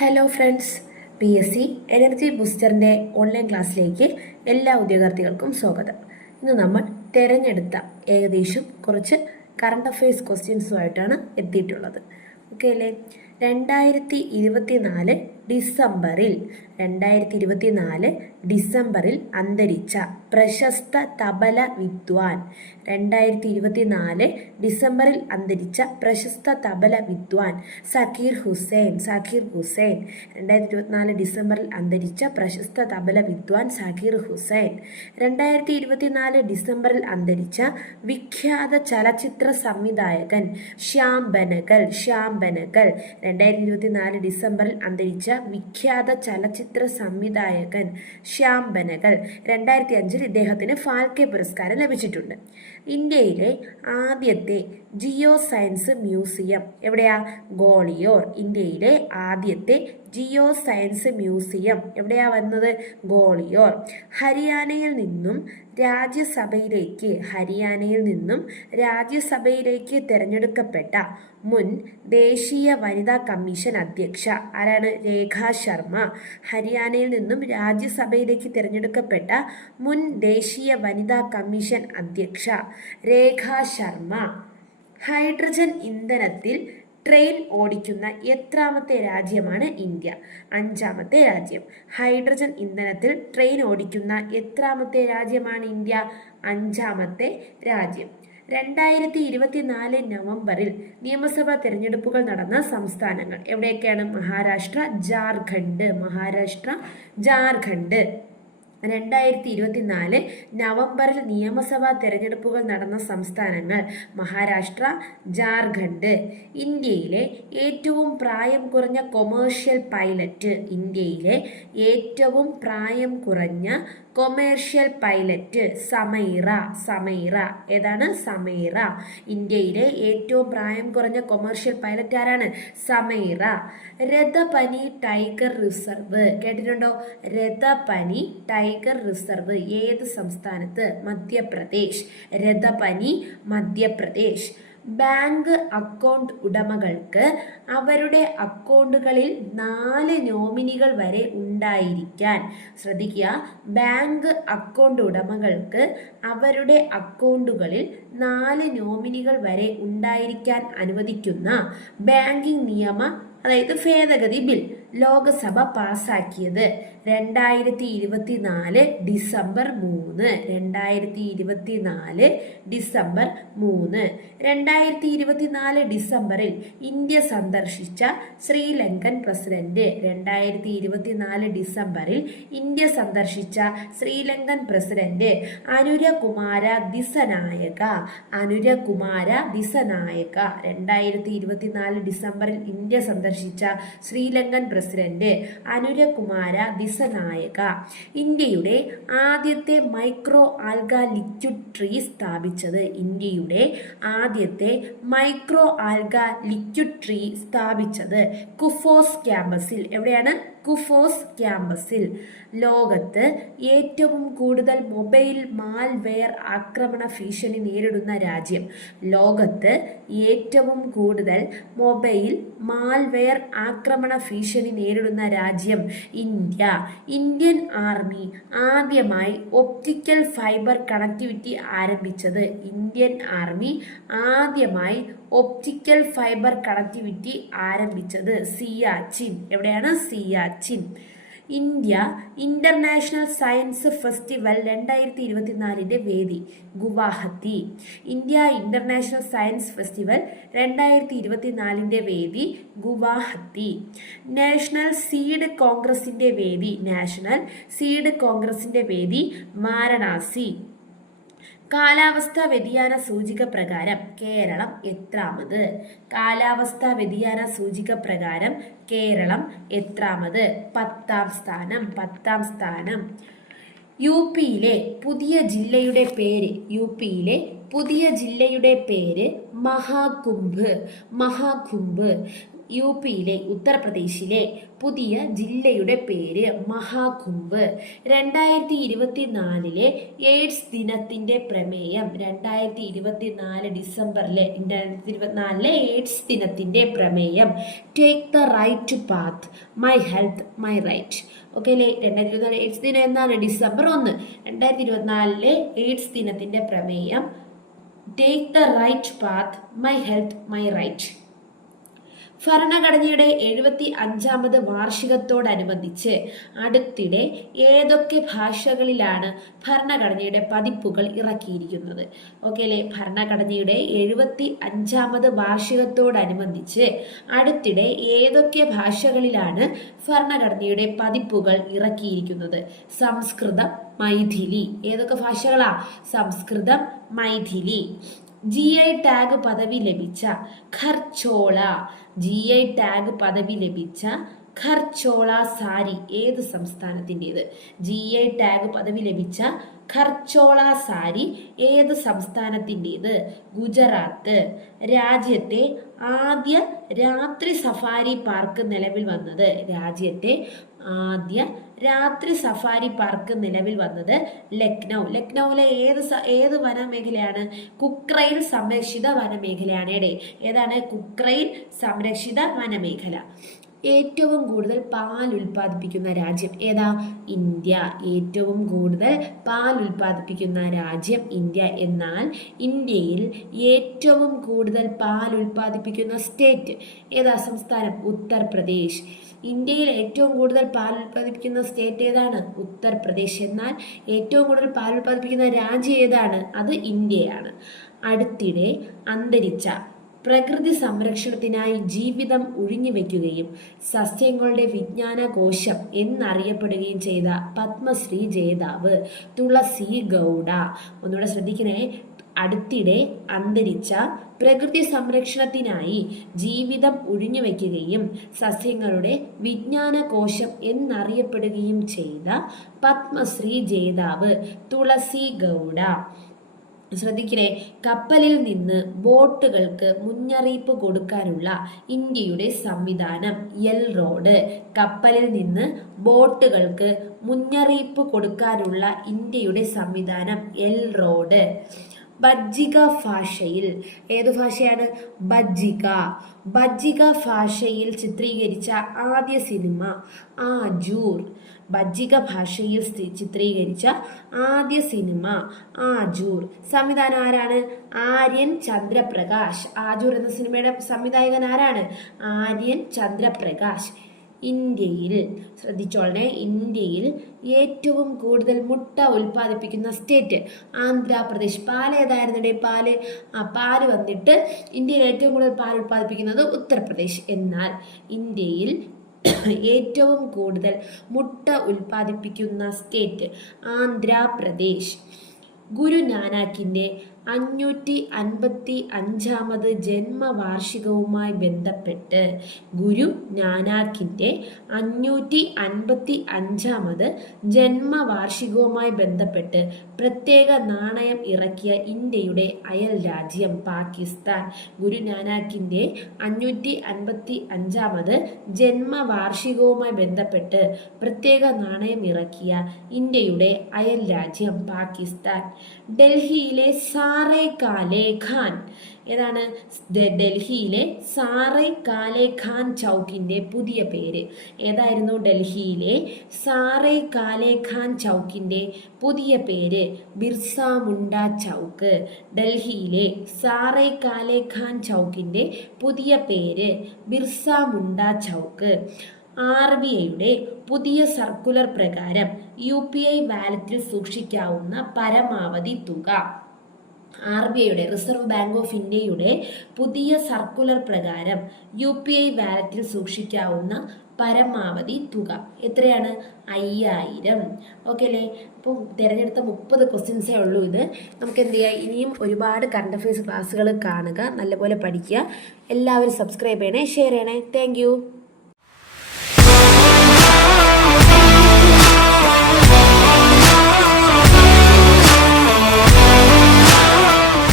Hello friends, PSC energy ബൂസ്റ്ററിൻ്റെ online ക്ലാസ്സിലേക്ക് എല്ലാ ഉദ്യോഗാർത്ഥികൾക്കും സ്വാഗതം. ഇന്ന് നമ്മൾ തിരഞ്ഞെടുത്ത ഏകദേശം കുറച്ച് കറണ്ട് അഫയേഴ്സ് ക്വസ്റ്റ്യൻസുമായിട്ടാണ് എത്തിയിട്ടുള്ളത്. ഓക്കെ അല്ലേ? 2024 ഡിസംബറിൽ അന്തരിച്ച പ്രശസ്ത തബല വിദ്വാൻ 2024 ഡിസംബറിൽ അന്തരിച്ച പ്രശസ്ത തബല വിദ്വാൻ സക്കീർ ഹുസൈൻ 2024 ഡിസംബറിൽ അന്തരിച്ച പ്രശസ്ത തബല വിദ്വാൻ സക്കീർ ഹുസൈൻ 2024 ഡിസംബറിൽ അന്തരിച്ച വിഖ്യാത ചലച്ചിത്ര സംവിധായകൻ ശ്യാം ബനഗൽ 2024 ഡിസംബറിൽ അന്തരിച്ച വിഖ്യാത ചലച്ചിത്ര സംവിധായകൻ ശ്യാം ബനഗൽ 2005 ഇദ്ദേഹത്തിന് ഫാൽക്കെ പുരസ്കാരം ലഭിച്ചിട്ടുണ്ട്. ഇന്ത്യയിലെ ആദ്യത്തെ ജിയോ സയൻസ് മ്യൂസിയം എവിടെയാ? ഗോളിയോർ. ഇന്ത്യയിലെ ആദ്യത്തെ ജിയോ സയൻസ് മ്യൂസിയം എവിടെയാ വന്നത്? ഗോളിയോർ. ഹരിയാനയിൽ നിന്നും രാജ്യസഭയിലേക്ക് തിരഞ്ഞെടുക്കപ്പെട്ട മുൻ ദേശീയ വനിതാ കമ്മീഷൻ അധ്യക്ഷ ആരാണ്? രേഖാ ശർമ്മ. ഹരിയാനയിൽ നിന്നും രാജ്യസഭയിലേക്ക് തിരഞ്ഞെടുക്കപ്പെട്ട മുൻ ദേശീയ വനിതാ കമ്മീഷൻ അധ്യക്ഷ രേഖാ ശർമ്മ. ഹൈഡ്രജൻ ഇന്ധനത്തിൽ ട്രെയിൻ ഓടിക്കുന്ന എത്രാമത്തെ രാജ്യമാണ് ഇന്ത്യ? 5ാമത്തെ രാജ്യം. ഹൈഡ്രജൻ ഇന്ധനത്തിൽ ട്രെയിൻ ഓടിക്കുന്ന എത്രാമത്തെ രാജ്യമാണ് ഇന്ത്യ? 5ാമത്തെ രാജ്യം. 2024 നവംബറിൽ നിയമസഭാ തെരഞ്ഞെടുപ്പുകൾ നടന്ന സംസ്ഥാനങ്ങൾ എവിടെയൊക്കെയാണ്? മഹാരാഷ്ട്ര, ജാർഖണ്ഡ്. 2024 നവംബറിൽ നിയമസഭാ തെരഞ്ഞെടുപ്പുകൾ നടന്ന സംസ്ഥാനങ്ങൾ മഹാരാഷ്ട്ര, ജാർഖണ്ഡ്. ഇന്ത്യയിലെ ഏറ്റവും പ്രായം കുറഞ്ഞ കൊമേഴ്ഷ്യൽ പൈലറ്റ് സമൈറ. ഏതാണ്? സമൈറ. ഇന്ത്യയിലെ ഏറ്റവും പ്രായം കുറഞ്ഞ കൊമേഴ്ഷ്യൽ പൈലറ്റ് ആരാണ്? സമൈറ. രഥപനി ടൈഗർ റിസർവ് കേട്ടിട്ടുണ്ടോ? രഥപനി ടൈഗർ റിസർവ് ഏത് സംസ്ഥാനത്ത്? മധ്യപ്രദേശ്. രഥപനി, മധ്യപ്രദേശ്. ബാങ്ക് അക്കൗണ്ട് ഉടമകൾക്ക് അവരുടെ അക്കൗണ്ടുകളിൽ 4 നോമിനികൾ വരെ ഉണ്ടായിരിക്കാൻ ശ്രദ്ധിക്കുക. ബാങ്ക് അക്കൗണ്ട് ഉടമകൾക്ക് അവരുടെ അക്കൗണ്ടുകളിൽ 4 നോമിനികൾ വരെ ഉണ്ടായിരിക്കാൻ അനുവദിക്കുന്ന ബാങ്കിംഗ് നിയമ ഭേദഗതി ബിൽ ലോകസഭ പാസാക്കിയത് 2024 ഡിസംബർ 3. 2024 ഡിസംബറിൽ ഇന്ത്യ സന്ദർശിച്ച ശ്രീലങ്കൻ പ്രസിഡന്റ് 2024 ഡിസംബറിൽ ഇന്ത്യ സന്ദർശിച്ച ശ്രീലങ്കൻ പ്രസിഡന്റ് അനുരകുമാര ദിസനായക 2024 ഡിസംബറിൽ ഇന്ത്യ സന്ദർശിച്ച ശ്രീലങ്കൻ പ്രസിഡന്റ് അനുരകുമാര ദിസനായക. ഇന്ത്യയുടെ ആദ്യത്തെ മൈക്രോ ആൽഗ ലിക്വിഡ് ട്രീ സ്ഥാപിച്ചത് കുഫോസ് ക്യാമ്പസിൽ. എവിടെയാണ്? കുഫോസ് ക്യാമ്പസിൽ. ലോകത്ത് ഏറ്റവും കൂടുതൽ മൊബൈൽ മാൽവെയർ ആക്രമണ ഭീഷണി നേരിടുന്ന രാജ്യം. ലോകത്ത് ഏറ്റവും കൂടുതൽ മൊബൈൽ മാൽവെയർ ആക്രമണ ഭീഷണി നേരിടുന്ന രാജ്യം ഇന്ത്യ. ഇന്ത്യൻ ആർമി ആദ്യമായി ഒപ്റ്റിക്കൽ ഫൈബർ കണക്ടിവിറ്റി ആരംഭിച്ചത്. സിയാച്ചിൻ. എവിടെയാണ്? Siachen. India international science festival 2024 വേദി Guwahati. India international science festival 2024 വേദി ഗുവാഹത്തി. നാഷണൽ സീഡ് കോൺഗ്രസിന്റെ വേദി വാരണാസി. കാലാവസ്ഥാ വ്യതിയാന സൂചിക പ്രകാരം കേരളം എത്രാമത്? കേരളം എത്രാമത്? 10ാം സ്ഥാനം. യുപിയിലെ പുതിയ ജില്ലയുടെ പേര് മഹാകുംഭ്. UPയിലെ ഉത്തർപ്രദേശിലെ പുതിയ ജില്ലയുടെ പേര് മഹാകുംഭ്. 2024 എയ്ഡ്സ് ദിനത്തിന്റെ പ്രമേയം 2024 ഡിസംബറിലെ 2024 എയ്ഡ്സ് ദിനത്തിന്റെ പ്രമേയം take the right path, my health my right. Okay അല്ലേ? 2024 എയ്ഡ്സ് ദിനം എന്നാണ് ഡിസംബർ 1. 2024 എയ്ഡ്സ് ദിനത്തിന്റെ പ്രമേയം take the right path, my health my right. ഭരണഘടനയുടെ 75ാമത് വാർഷികത്തോടനുബന്ധിച്ച് അടുത്തിടെ ഏതൊക്കെ ഭാഷകളിലാണ് ഭരണഘടനയുടെ പതിപ്പുകൾ ഇറക്കിയിരിക്കുന്നത്? ഓക്കെ അല്ലേ? ഭരണഘടനയുടെ 75ാമത് വാർഷികത്തോടനുബന്ധിച്ച് അടുത്തിടെ ഏതൊക്കെ ഭാഷകളിലാണ് ഭരണഘടനയുടെ പതിപ്പുകൾ ഇറക്കിയിരിക്കുന്നത്? സംസ്കൃതം, മൈഥിലി. ഏതൊക്കെ ഭാഷകളാ? സംസ്കൃതം, മൈഥിലി. GI ടാഗ് പദവി ലഭിച്ച ഖർചോള, GI ടാഗ് പദവി ലഭിച്ച ഖർചോള സാരി ഏത് സംസ്ഥാനത്തിൻ്റെത്? GI ടാഗ് പദവി ലഭിച്ച ഖർചോള സാരി ഏത് സംസ്ഥാനത്തിൻ്റെത്? ഗുജറാത്ത്. രാജ്യത്തെ ആദ്യ രാത്രി സഫാരി പാർക്ക് നിലവിൽ വന്നത്? രാജ്യത്തെ ആദ്യ രാത്രി സഫാരി പാർക്ക് നിലവിൽ വന്നത് ലക്നൗ. ലക്നൗവിലെ ഏത് വനമേഖലയാണ്? കുക്രൈൽ സംരക്ഷിത വനമേഖലയാണ്. ഏതാണ്? കുക്രൈൽ സംരക്ഷിത വനമേഖല. ഏറ്റവും കൂടുതൽ പാൽ ഉൽപ്പാദിപ്പിക്കുന്ന രാജ്യം ഏതാ? ഇന്ത്യ. ഏറ്റവും കൂടുതൽ പാൽ ഉൽപ്പാദിപ്പിക്കുന്ന രാജ്യം ഇന്ത്യ. എന്നാൽ ഇന്ത്യയിൽ ഏറ്റവും കൂടുതൽ പാൽ ഉൽപ്പാദിപ്പിക്കുന്ന സ്റ്റേറ്റ് ഏതാ? സംസ്ഥാനം ഉത്തർപ്രദേശ്. ഇന്ത്യയിൽ ഏറ്റവും കൂടുതൽ പാൽ ഉൽപ്പാദിപ്പിക്കുന്ന സ്റ്റേറ്റ് ഏതാണ്? ഉത്തർപ്രദേശ്. എന്നാൽ ഏറ്റവും കൂടുതൽ പാൽ ഉൽപ്പാദിപ്പിക്കുന്ന രാജ്യം ഏതാണ്? അത് ഇന്ത്യയാണ്. അടുത്തിടെ അന്തരിച്ച പ്രകൃതി സംരക്ഷണത്തിനായി ജീവിതം ഉഴിഞ്ഞുവെക്കുകയും സസ്യങ്ങളുടെ വിജ്ഞാനകോശം എന്നറിയപ്പെടുകയും ചെയ്ത പത്മശ്രീ ജേതാവ് തുളസി ഗൗഡ. ഒന്നുകൂടെ ശ്രദ്ധിക്കണേ. അടുത്തിടെ അന്തരിച്ച പ്രകൃതി സംരക്ഷണത്തിനായി ജീവിതം ഉഴിഞ്ഞുവെക്കുകയും സസ്യങ്ങളുടെ വിജ്ഞാനകോശം എന്നറിയപ്പെടുകയും ചെയ്ത പത്മശ്രീ ജേതാവ് തുളസി ഗൗഡ. ശ്രദ്ധിക്കണേ. കപ്പലിൽ നിന്ന് ബോട്ടുകൾക്ക് മുന്നറിയിപ്പ് കൊടുക്കാനുള്ള ഇന്ത്യയുടെ സംവിധാനം എൽ റോഡ്. കപ്പലിൽ നിന്ന് ബോട്ടുകൾക്ക് മുന്നറിയിപ്പ് കൊടുക്കാനുള്ള ഇന്ത്യയുടെ സംവിധാനം എൽ റോഡ്. ബജ്ജിക ഭാഷയിൽ, ഏത് ഭാഷയാണ്? ബജ്ജിക. ബജ്ജിക ഭാഷയിൽ ചിത്രീകരിച്ച ആദ്യ സിനിമ ആജൂർ. ബജ്ജിക ഭാഷയിൽ ചിത്രീകരിച്ച ആദ്യ സിനിമ ആജൂർ. സംവിധാനം ആരാണ്? ആര്യൻ ചന്ദ്രപ്രകാശ്. ആജൂർ എന്ന സിനിമയുടെ സംവിധായകൻ ആരാണ്? ആര്യൻ ചന്ദ്രപ്രകാശ്. ഇന്ത്യയിൽ, ശ്രദ്ധിച്ചോളണേ, ഇന്ത്യയിൽ ഏറ്റവും കൂടുതൽ മുട്ട ഉൽപ്പാദിപ്പിക്കുന്ന സ്റ്റേറ്റ് ആന്ധ്രാപ്രദേശ്. പാൽ ഏതായിരുന്നേ? പാല് വന്നിട്ട് ഇന്ത്യയിൽ ഏറ്റവും കൂടുതൽ പാൽ ഉൽപ്പാദിപ്പിക്കുന്നത് ഉത്തർപ്രദേശ്. എന്നാൽ ഇന്ത്യയിൽ ഏറ്റവും കൂടുതൽ മുട്ട ഉൽപ്പാദിപ്പിക്കുന്ന സ്റ്റേറ്റ് ആന്ധ്രാപ്രദേശ്. ഗുരു നാനാക്കിൻ്റെ 555ാമത് ജന്മവാർഷികവുമായി ബന്ധപ്പെട്ട് ഗുരു നാനാക്കിൻ്റെ 555ാമത് ജന്മവാർഷികവുമായി ബന്ധപ്പെട്ട് പ്രത്യേക നാണയം ഇറക്കിയ ഇന്ത്യയുടെ അയൽ രാജ്യം പാകിസ്ഥാൻ. ഗുരു നാനാക്കിൻ്റെ 555ാമത് ജന്മവാർഷികവുമായി ബന്ധപ്പെട്ട് പ്രത്യേക നാണയം ഇറക്കിയ ഇന്ത്യയുടെ അയൽ രാജ്യം പാകിസ്ഥാൻ. ഡൽഹിയിലെ സാറേ കാലേ ഖാൻ. ഏതാണ്? ഡൽഹിയിലെ സാറേ കാലേ ഖാൻ ചൗക്കിൻ്റെ പുതിയ പേര് ഏതായിരുന്നു? ഡൽഹിയിലെ സാറേ കാലേ ഖാൻ ചൗക്കിൻ്റെ പുതിയ പേര് ബിർസ മുണ്ട ചൗക്ക്. ഡൽഹിയിലെ സാറേ കാലേ ഖാൻ ചൗക്കിൻ്റെ പുതിയ പേര് ബിർസ മുണ്ട ചൗക്ക്. RBIയുടെ പുതിയ സർക്കുലർ പ്രകാരം UPI വാലറ്റിൽ സൂക്ഷിക്കാവുന്ന പരമാവധി തുക. RBIയുടെ റിസർവ് ബാങ്ക് ഓഫ് ഇന്ത്യയുടെ പുതിയ സർക്കുലർ പ്രകാരം UPI വാലറ്റിൽ സൂക്ഷിക്കാവുന്ന പരമാവധി തുക എത്രയാണ്? 5000. ഓക്കെ അല്ലേ? അപ്പം തിരഞ്ഞെടുത്ത 30 ക്വസ്റ്റ്യൻസേ ഉള്ളൂ ഇത്. നമുക്ക് എന്ത് ചെയ്യാം? ഇനിയും ഒരുപാട് കറണ്ട് അഫയേഴ്സ് ക്ലാസ്സുകൾ കാണുക, നല്ലപോലെ പഠിക്കുക. എല്ലാവരും സബ്സ്ക്രൈബ് ചെയ്യണേ, ഷെയർ ചെയ്യണേ. താങ്ക്